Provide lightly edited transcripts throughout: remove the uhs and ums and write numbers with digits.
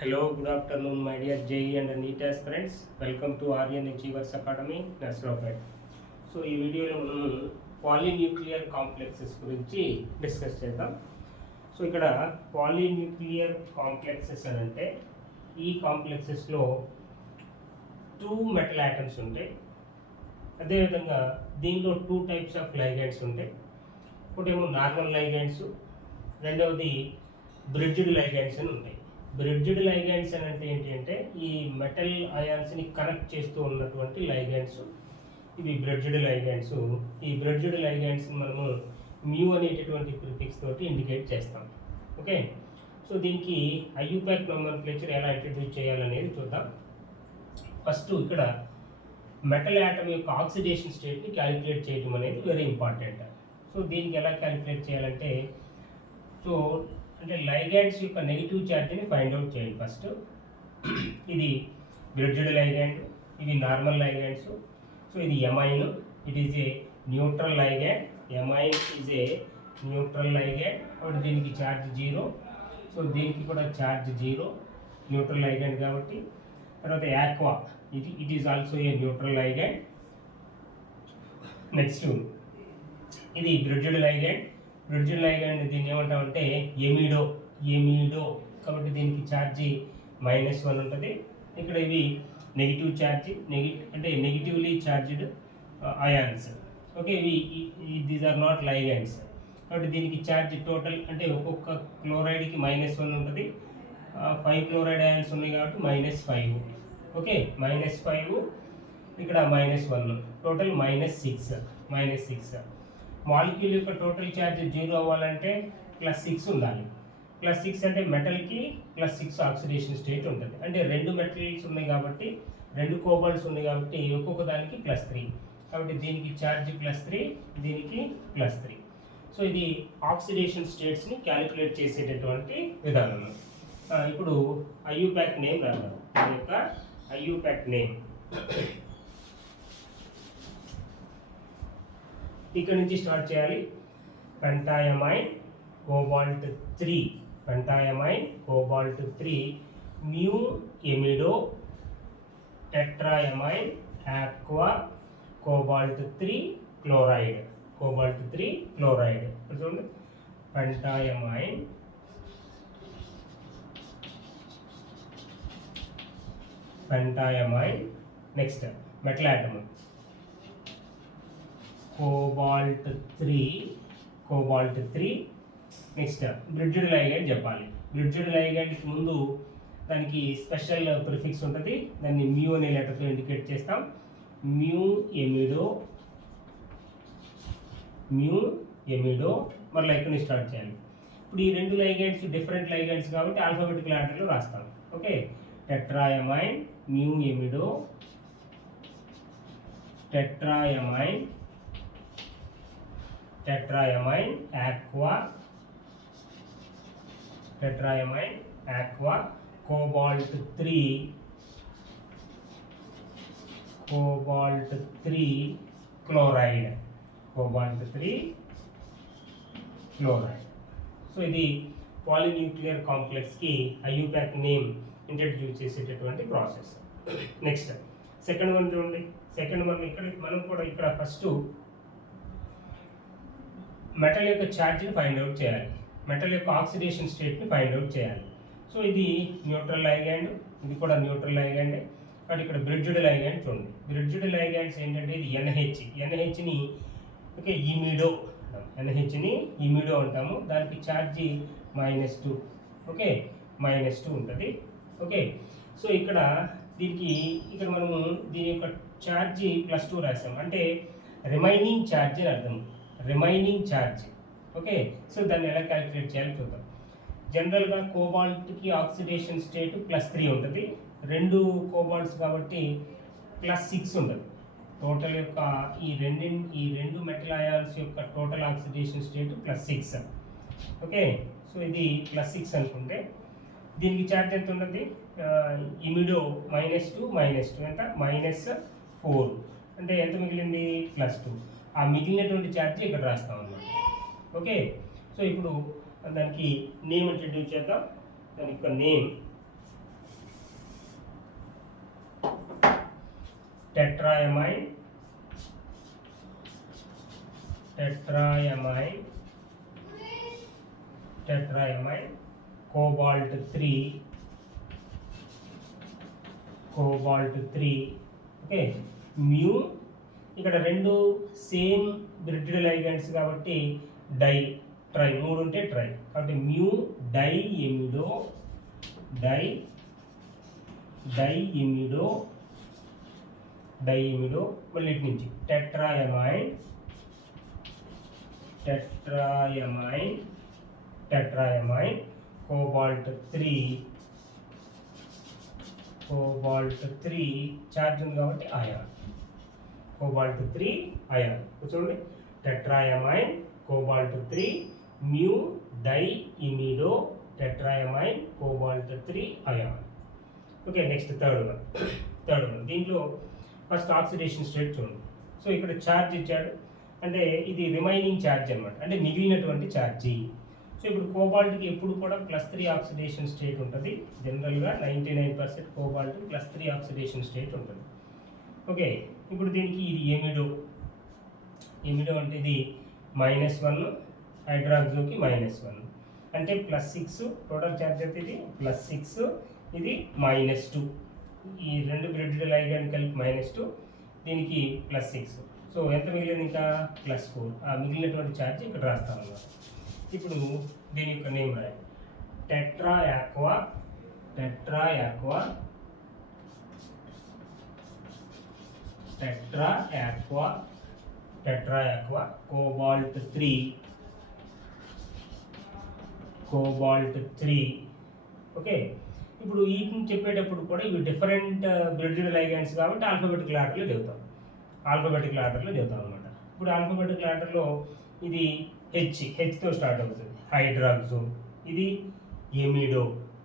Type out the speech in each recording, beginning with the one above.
Hello, good afternoon, my dear JE and NEET aspirants. Welcome to Aryan Achievers Academy, Nasrapet. So ఈ వీడియోలో మనం polynuclear complexes గురించి discuss చేద్దాం. So ఇక్కడ polynuclear complexes అని అంటే ఈ కాంప్లెక్సెస్లో 2 మెటల్ ఆటమ్స్ ఉంటాయి. అదేవిధంగా దీనిలో 2 టైప్స్ ఆఫ్ లైగెండ్స్ ఉంటాయి. ఒకటేమో నార్మల్ లైగెండ్స్, రెండవది బ్రిడ్జ్డ్ లైగెండ్స్ అని ఉంటాయి. బ్రిడ్జ్డ్ లైగెండ్స్ అని అంటే ఏంటి అంటే ఈ మెటల్ అయాన్స్ని కనెక్ట్ చేస్తూ ఉన్నటువంటి లైగెండ్స్, ఇవి బ్రిడ్జ్డ్ లైగెండ్స్. ఈ బ్రిడ్జ్డ్ లైగెండ్స్ని మనము మ్యూ అనేటటువంటి ప్రిఫిక్స్ తోటి ఇండికేట్ చేస్తాం. ఓకే, సో దీనికి ఐయుపాక్ నోమెన్క్లేచర్ ఎలా ఇంట్రడ్యూస్ చేయాలనేది చూద్దాం. ఫస్ట్ ఇక్కడ మెటల్ యాటమ్ యొక్క ఆక్సిడేషన్ స్టేట్ని క్యాలిక్యులేట్ చేయడం అనేది వెరీ ఇంపార్టెంట్. సో దీనికి ఎలా క్యాలిక్యులేట్ చేయాలంటే సో అంటే లైగెండ్స్ యొక్క నెగిటివ్ ఛార్జ్ని ఫైండ్ అవుట్ చేయండి ఫస్ట్. ఇది బ్రిడ్జ్డ్ లైగెండ్, ఇవి నార్మల్ లైగెండ్స్. సో ఇది amine, it is a neutral ligand. Amine is a neutral ligand, కాబట్టి దీనికి ఛార్జ్ 0. సో దీనికి కూడా ఛార్జ్ 0, న్యూట్రల్ లైగెండ్ కాబట్టి. తర్వాత aqua, it is also a neutral ligand. Next ఇది బ్రిడ్జ్డ్ లైగెండ్. బ్రిడ్జ్డ్ లైగెండ్ దీన్ని ఏమంటామంటే ఎమిడో, కాబట్టి దీనికి ఛార్జీ -1 ఉంటుంది. ఇక్కడ ఇవి నెగిటివ్ ఛార్జ్, అంటే negatively charged ions. Okay, these are not ligands, కాబట్టి దీనికి ఛార్జ్ టోటల్ అంటే ఒక్కొక్క క్లోరైడ్కి -1 ఉంటుంది. 5 క్లోరైడ్ అయాన్స్ ఉన్నాయి కాబట్టి -5. ఓకే, -5 ఇక్కడ -1, టోటల్ -6. మాలిక్యూల్ యొక్క టోటల్ ఛార్జ్ 0 అవ్వాలంటే +6 ఉండాలి. +6 అంటే మెటల్కి +6 ఆక్సిడేషన్ స్టేట్ ఉంటుంది. అంటే 2 మెటల్స్ ఉన్నాయి కాబట్టి, 2 కోబాల్ట్స్ ఉన్నాయి కాబట్టి ఒక్కొక్క దానికి +3, కాబట్టి దీనికి ఛార్జ్ +3, దీనికి +3. సో ఇది ఆక్సిడేషన్ స్టేట్స్ని క్యాలిక్యులేట్ చేసేటటువంటి విధానం. ఇప్పుడు ఐయుపాక్ నేమ్ రాద్దాం. దీని యొక్క ఐయుపాక్ నేమ్ ఇక్కడ నుంచి స్టార్ట్ చేయాలి. Pentaammine cobalt 3, pentaammine cobalt 3, mu amido tetraammine aqua cobalt 3 chloride, cobalt 3 chloride. చూడండి, pentaammine next metal atom cobalt 3. Next bridged ligand చెప్పాలి. బ్రిడ్జ్డ్ లైగెండ్కి ముందు దానికి స్పెషల్ ప్రిఫిక్స్ ఉంటుంది, దాన్ని మ్యూ అనే లెటర్తో ఇండికేట్ చేస్తాం. మ్యూ ఎమిడో మరలా ఇక్కడ స్టార్ట్ చేయాలి. ఇప్పుడు ఈ 2 లైగెండ్స్ డిఫరెంట్ లైగెండ్స్ కాబట్టి ఆల్ఫాబెటికల్ ఆర్డర్లో రాస్తాం. Okay, tetraammine mu amido, tetraammine aqua cobalt 3 chloride, so ఇది పాలీన్యూక్లియర్ కాంప్లెక్స్కి ఐయుపాక్ నేమ్ ఇంట్రడ్యూస్ చేసేటటువంటి ప్రాసెస్. నెక్స్ట్ సెకండ్ వన్ చూడండి. సెకండ్ వన్ మనం కూడా ఇక్కడ ఫస్ట్ మెటల్ యొక్క ఛార్జ్ని ఫైండ్ అవుట్ చేయాలి, మెటల్ యొక్క ఆక్సిడేషన్ స్టేట్ని ఫైండ్ అవుట్ చేయాలి. సో ఇది న్యూట్రల్ లైగెండ్, ఇది కూడా న్యూట్రల్ లైగెండ్. కానీ ఇక్కడ బ్రిడ్జ్డ్ లైగెండ్ చూడండి. బ్రిడ్జ్డ్ లైగెండ్స్ ఏంటంటే ఇది ఎన్హెచ్ని ఓకే ఇమిడో అంటాము. దానికి ఛార్జీ -2. ఓకే, -2 ఉంటుంది. ఓకే, సో ఇక్కడ మనము దీని యొక్క ఛార్జీ +2 రాసాం, అంటే రిమైనింగ్ ఛార్జ్ అని అర్థం. ఓకే, సో దాన్ని ఎలా క్యాలిక్యులేట్ చేయాలో చూద్దాం. జనరల్గా కోబాల్ట్కి ఆక్సిడేషన్ స్టేట్ +3 ఉంటుంది. 2 కోబాల్ట్స్ కాబట్టి +6 ఉంటుంది. టోటల్ యొక్క ఈ రెండు మెటల్ అయాన్స్ యొక్క total oxidation state +6. Okay, so ఇది +6 అనుకుంటే దీనికి ఛార్జ్ ఎంత ఉంటుంది? ఇమిడో -2 ఎంత -4, అంటే ఎంత మిగిలింది? +2. ఆ మిగిలినటువంటి ఛార్జ్ ఇక్కడ రాస్తాం అన్నమాట. ఓకే, సో ఇప్పుడు దానికి నేమ్ ఇంట్రడ్యూస్ చేద్దాం. దాని యొక్క name tetraamine, cobalt 3, okay. Mu ఇక్కడ రెండు సేమ్ బ్రిడ్జ్డ్ లైగండ్స్ కాబట్టి డై ట్రై, మూడు ఉంటే ట్రై కాబట్టి మ్యూ డై ఇమిడో మళ్ళీ ఇటు నుంచి టెట్రాయమైన్ కోబాల్ట్ 3 చార్జ్ ఉంది కాబట్టి అయాన్, కోబాల్ట్ 3 అయాన్. చూడండి, tetraammine cobalt 3 mu di imido tetraammine cobalt 3 ion. Okay, next third one. దీంట్లో ఫస్ట్ ఆక్సిడేషన్ స్టేట్ చూడండి. సో ఇక్కడ ఛార్జ్ ఇచ్చాడు అంటే ఇది రిమైనింగ్ ఛార్జ్ అనమాట, అంటే మిగిలినటువంటి ఛార్జీ. సో ఇప్పుడు కోబాల్ట్కి ఎప్పుడు కూడా +3 ఆక్సిడేషన్ స్టేట్ ఉంటుంది. జనరల్గా 99% కోబాల్ట్ +3 ఆక్సిడేషన్ స్టేట్ ఉంటుంది. ఓకే, ఇప్పుడు దీనికి ఇది ఎమిడో అంటే ఇది -1, హైడ్రాక్సోకి -1 అంటే +6. టోటల్ ఛార్జ్ అయితే ఇది +6, ఇది -2. ఈ రెండు బ్రిడ్జ్డ్ లైగండ్ కలిపి -2, దీనికి +6. సో ఎంత మిగిలింది? ఇంకా +4. ఆ మిగిలినటువంటి ఛార్జ్ ఇక్కడ రాస్తాను అన్నమాట. ఇప్పుడు దీని యొక్క నేమ్ రాయండి. Tetra aqua cobalt 3. ఓకే, ఇప్పుడు వీటిని చెప్పేటప్పుడు కూడా ఇవి డిఫరెంట్ బ్రిడ్జ్డ్ లైగండ్స్ కాబట్టి ఆల్ఫాబెటికల్ ఆర్డర్లో చెబుతాం అనమాట. ఇప్పుడు ఆల్ఫాబెటికల్ ఆర్డర్లో ఇది హెచ్తో స్టార్ట్ అవుతుంది, హైడ్రాక్సో. ఇది ఎమిడో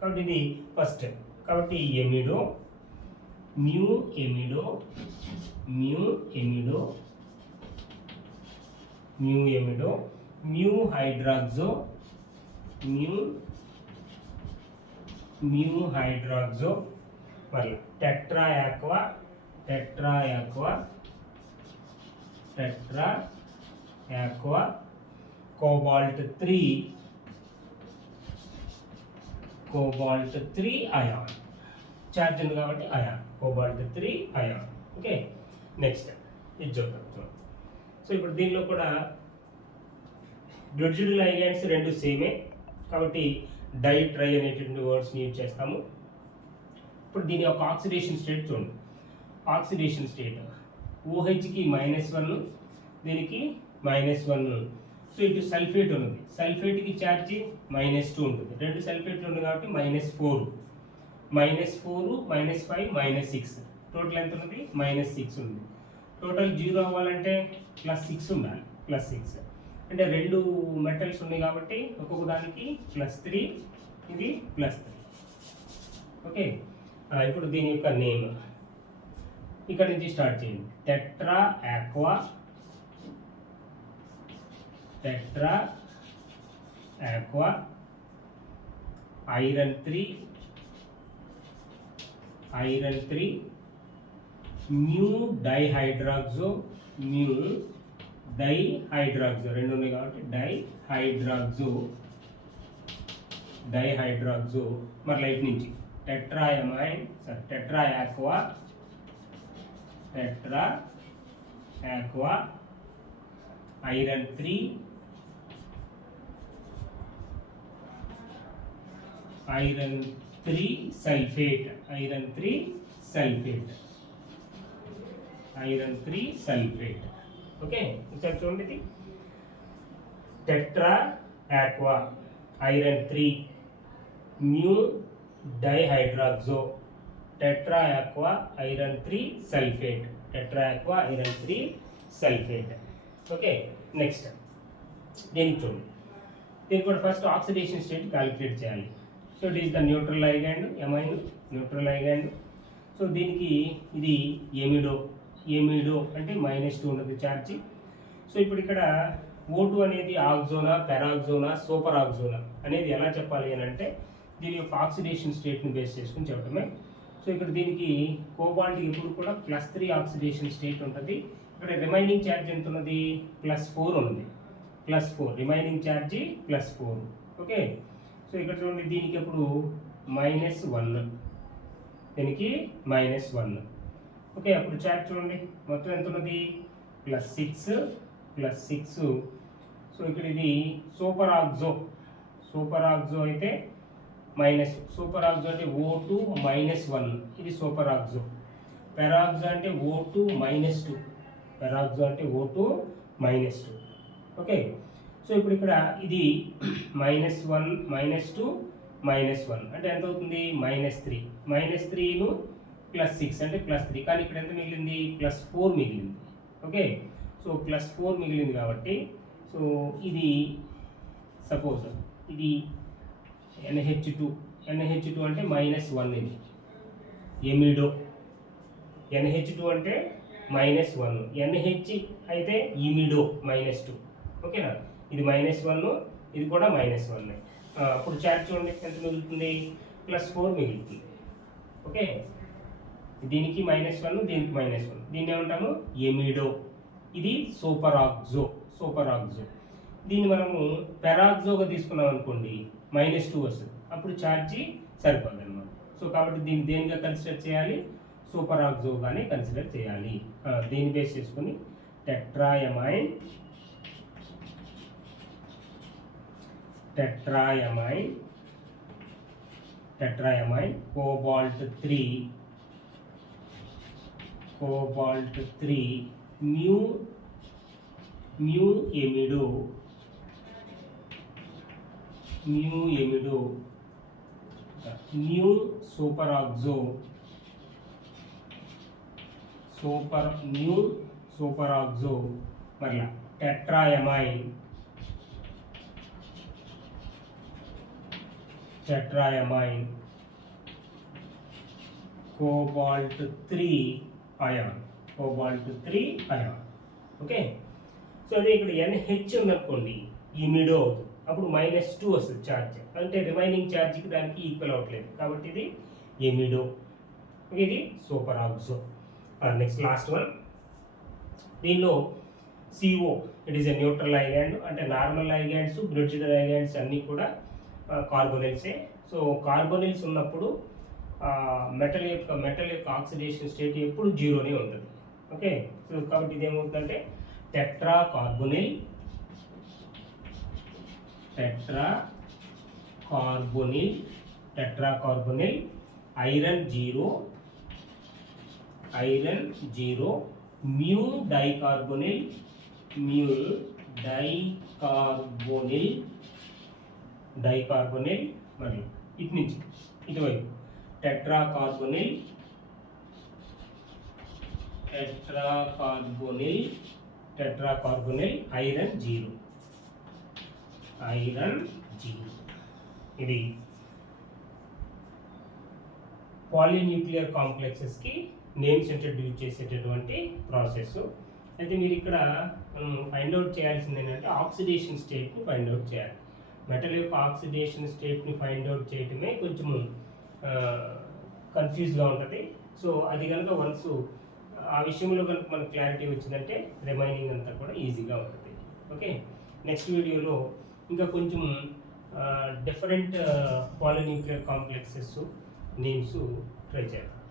కాబట్టి ఇది ఫస్ట్, కాబట్టి ఎమిడో, మ్యూ ఎమిడో, మ్యూ హైడ్రాక్సో, మళ్ళీ tetra aqua cobalt 3 ion. Charge ఉంది కాబట్టి ion, cobalt 3 ion. Okay, next ఇది చూద్దాం. సో ఇప్పుడు దీనిలో కూడా బ్రిడ్జ్డ్ లైగండ్స్ రెండు సేమే కాబట్టి డై ట్రై అనేటువంటి వర్డ్స్ని యూజ్ చేస్తాము. ఇప్పుడు దీని యొక్క ఆక్సిడేషన్ స్టేట్ చూడండి. ఆక్సిడేషన్ స్టేట్ OHకి -1, దీనికి -1. సో ఇటు సల్ఫేట్ ఉన్నది, సల్ఫేట్కి ఛార్జ్ -2 ఉంటుంది. రెండు సల్ఫేట్లు ఉంది కాబట్టి -4, -5, -6. టోటల్ ఎంత ఉన్నది? -6 ఉంది. టోటల్ 0 అవ్వాలంటే +6 ఉండాలి, +6 అంటే రెండు మెటల్స్ ఉన్నాయి కాబట్టి ఒక్కొక్క దానికి +3, ఇది +3. ఓకే, ఇప్పుడు దీని యొక్క నేమ్ ఇక్కడ నుంచి స్టార్ట్ చేయండి. Tetra aqua iron 3 mu dihydroxo రెండు ఉన్నాయి కాబట్టి డైహైడ్రాక్సో మరలా ఇటు నుంచి tetra aqua iron 3 sulphate okay, ఒకసారి చూడండి. Tetra aqua iron 3 mu dihydroxo tetra aqua iron 3 sulphate. Okay, next దీనికి చూడండి. దీనికి కూడా ఫస్ట్ ఆక్సిడేషన్ స్టేట్ క్యాలిక్యులేట్ చేయాలి. So it is the neutral ligand, amine neutral ligand. So దీనికి ఇది ఎమిడో అంటే -2 ఉన్నది ఛార్జ్. సో ఇప్పుడు ఇక్కడ O2 అనేది ఆక్సోనా, పెరాక్సోనా, సూపర్ ఆక్సోనా అనేది ఎలా చెప్పాలి అని అంటే దీని యొక్క ఆక్సిడేషన్ స్టేట్ని బేస్ చేసుకుని చెప్పడమే. సో ఇక్కడ దీనికి కోబాల్ట్ ఎప్పుడు కూడా +3 ఆక్సిడేషన్ స్టేట్ ఉంటుంది. ఇక్కడ రిమైనింగ్ ఛార్జ్ ఎంత ఉన్నది? +4 ఉంది. +4 రిమైనింగ్ ఛార్జీ +4. ఓకే, సో ఇక్కడ చూడండి దీనికి ఎప్పుడు -1, దీనికి -1. ఓకే, అప్పుడు ఛార్జ్ చూడండి మొత్తం ఎంత ఉన్నది? +6 +6. సో ఇక్కడ ఇది సూపర్ ఆక్సో అయితే సూపర్ ఆక్సో అంటే O2 -1, ఇది సూపర్ ఆక్సో. పెరాక్సో అంటే O2 -2, పెరాక్సో అంటే O2 -2. ఓకే, సో ఇప్పుడు ఇక్కడ ఇది -1 -2 -1 అంటే ఎంత అవుతుంది? -3. -3ను +6 అంటే +3, కానీ ఇక్కడ ఎంత మిగిలింది? +4 మిగిలింది. ఓకే, సో +4 మిగిలింది కాబట్టి సో ఇది సపోజ్ ఇది NH2 అంటే -1, ఇది ఎమిడో. NH2 అంటే -1, NH అయితే ఇమిడో -2. ఓకేనా, ఇది -1, ఇది కూడా -1. అప్పుడు చార్జ్ చూడండి ఎంత మిగులుతుంది? +4 మిగులుతుంది. ఓకే, దీనికి -1, దీనికి -1, దీన్ని ఏమంటాము? ఎమిడో. ఇది సూపర్ ఆక్సో. దీన్ని మనము పెరాక్సోగా తీసుకున్నాం అనుకోండి -2 వస్తుంది, అప్పుడు ఛార్జీ సరిపోదు అనమాట. సో కాబట్టి దీన్ని దేనిగా కన్సిడర్ చేయాలి? సూపర్ ఆక్సోగానే కన్సిడర్ చేయాలి. దీన్ని బేస్ చేసుకుని టెట్రాయమైన్ కోబాల్ట్ 3 mu ఎమిడో సూపర్ ఆక్సో మరలా టెట్రాయమైన్ కోబాల్ట్ 3 అయాన్. ఓకే, సో అదే ఇక్కడ NH ఉందనుకోండి ఇమిడో, అప్పుడు -2 వస్తుంది ఛార్జ్, అంటే రిమైనింగ్ ఛార్జ్కి దానికి ఈక్వల్ అవ్వట్లేదు కాబట్టి ఇది ఎమిడో. ఇది super oxo. Next last one, దీనిలో CO it is a neutral ligand, అంటే నార్మల్ లైగాండ్స్, బ్రిడ్జ్డ్ లైగాండ్స్ అన్నీ కూడా కార్బోనిల్సే. సో కార్బోనిల్స్ ఉన్నప్పుడు మెటల్ యొక్క ఆక్సిడేషన్ స్టేట్ ఎప్పుడు 0నే ఉంటుంది. ఓకే, సో కాబట్టి ఇది ఏమవుతుందంటే టెట్రా కార్బోనిల్ ఐరన్ 0 mu డైకార్బోనిల్ మరియు ఇటు నుంచి ఇటువైపు టెట్రా కార్బోనిల్ ఐరన్ 0. ఇది పాలీన్యూక్లియర్ కాంప్లెక్సెస్కి నేమ్స్ ఇంట్రడ్యూస్ చేసేటటువంటి ప్రాసెస్. అయితే మీరు ఇక్కడ ఫైండ్ అవుట్ చేయాల్సింది ఏంటంటే ఆక్సిడేషన్ స్టేట్ని ఫైండ్ అవుట్ చేయాలి. మెటల్ యొక్క ఆక్సిడేషన్ స్టేట్ని ఫైండ్ అవుట్ చేయటమే కొంచెం కన్ఫ్యూజ్గా ఉంటుంది. సో అది కనుక వన్స్ ఆ విషయంలో కనుక మనకు క్లారిటీ వచ్చిందంటే రిమైనింగ్ అంతా కూడా ఈజీగా ఉంటుంది. ఓకే, నెక్స్ట్ వీడియోలో ఇంకా కొంచెం different polynuclear complexes names try చేద్దాం.